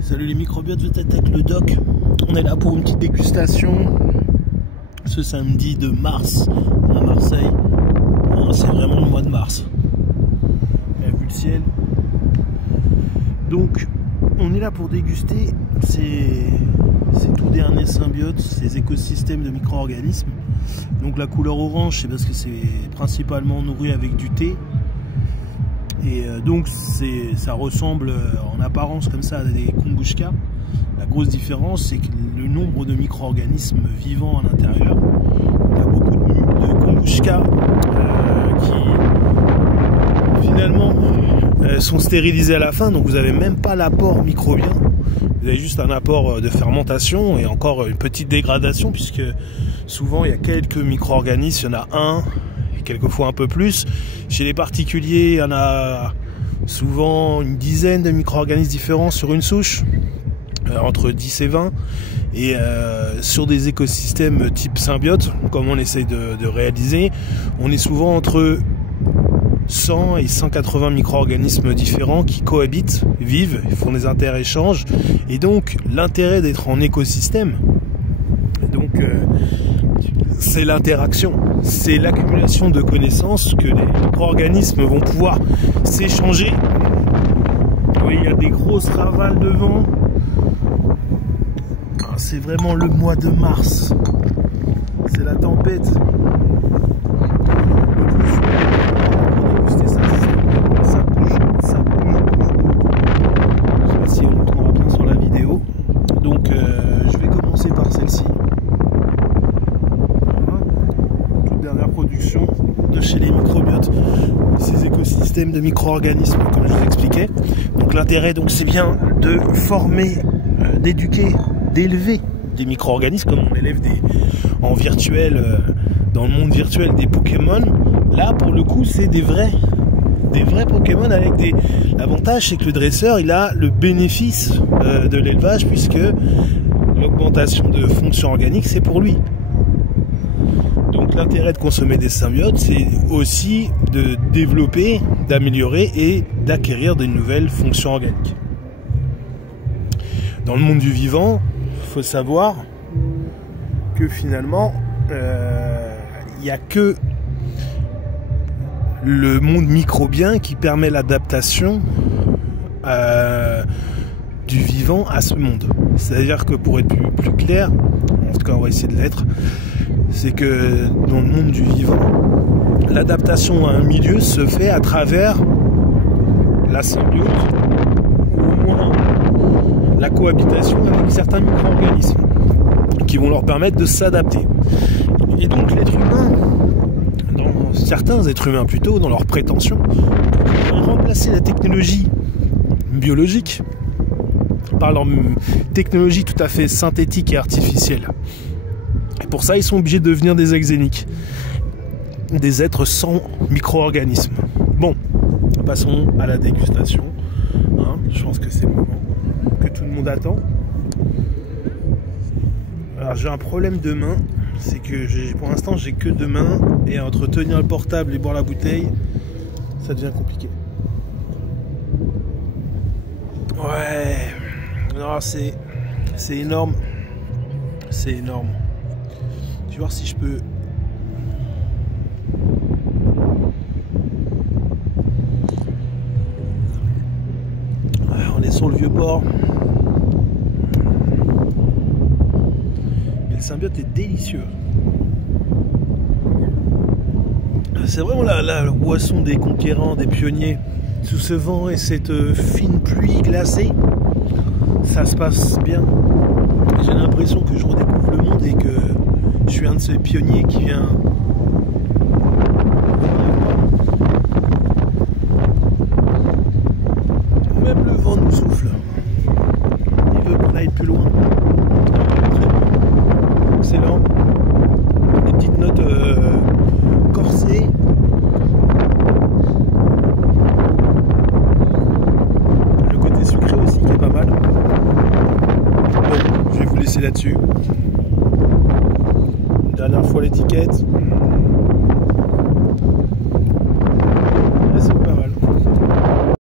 Salut les microbiotes, vous êtes avec le doc. On est là pour une petite dégustation ce samedi de mars à Marseille. C'est vraiment le mois de mars. Vous avez vu le ciel. Donc on est là pour déguster ces tout derniers symbiotes, ces écosystèmes de micro-organismes. Donc la couleur orange, c'est parce que c'est principalement nourri avec du thé. Et donc ça ressemble en apparence comme ça à des kombucha. La grosse différence, c'est que le nombre de micro-organismes vivants à l'intérieur. Il y a beaucoup de kombucha qui finalement sont stérilisés à la fin, donc vous n'avez même pas l'apport microbien. Vous avez juste un apport de fermentation et encore une petite dégradation, puisque souvent il y a quelques micro-organismes, il y en a un, quelquefois un peu plus. Chez les particuliers, il y en a souvent une dizaine de micro-organismes différents sur une souche, entre 10 et 20. Et sur des écosystèmes type symbiote, comme on essaye de réaliser, on est souvent entre 100 et 180 micro-organismes différents qui cohabitent, vivent, font des interéchanges. Et donc l'intérêt d'être en écosystème, c'est l'interaction, c'est l'accumulation de connaissances que les micro-organismes vont pouvoir s'échanger. Oui, il y a des grosses ravales de vent. C'est vraiment le mois de mars. C'est la tempête. Ça bouge. Je sais pas si on l'entendra bien sur la vidéo. Donc je vais commencer par celle-ci. Production de chez les microbiotes, ces écosystèmes de micro-organismes, comme je vous expliquais. Donc l'intérêt, c'est bien de former, d'éduquer, d'élever des micro-organismes comme on élève en virtuel, dans le monde virtuel, des Pokémon. Là, pour le coup, c'est des vrais Pokémon avec l'avantage, c'est que le dresseur, il a le bénéfice de l'élevage, puisque l'augmentation de fonctions organiques, c'est pour lui. Donc l'intérêt de consommer des symbiotes, c'est aussi de développer, d'améliorer et d'acquérir de nouvelles fonctions organiques. Dans le monde du vivant, il faut savoir que finalement, il n'y a que le monde microbien qui permet l'adaptation du vivant à ce monde. C'est-à-dire que pour être plus clair, en tout cas on va essayer de l'être, c'est que dans le monde du vivant, l'adaptation à un milieu se fait à travers la symbiose, ou au moins la cohabitation avec certains micro-organismes qui vont leur permettre de s'adapter. Et donc l'être humain, certains êtres humains plutôt, dans leur prétention, vont remplacer la technologie biologique par leur technologie tout à fait synthétique et artificielle. Et pour ça, ils sont obligés de devenir des exéniques, des êtres sans micro-organismes. Bon, passons à la dégustation. Je pense que c'est le moment que tout le monde attend. Alors j'ai un problème de main, c'est que pour l'instant j'ai que 2 mains, et entre tenir le portable et boire la bouteille, ça devient compliqué. Ouais, non, c'est énorme, c'est énorme. Je vais voir si je peux. On est sur le vieux port. Et le symbiote est délicieux. C'est vraiment la boisson des conquérants, des pionniers. Sous ce vent et cette fine pluie glacée, ça se passe bien. J'ai l'impression que je redécouvre le monde et que je suis un de ces pionniers qui vient. Même le vent nous souffle. Il veut qu'on aille plus loin. Excellent. Des petites notes corsées. Le côté sucré aussi qui est pas mal. Bon, je vais vous laisser là-dessus. Dernière fois l'étiquette.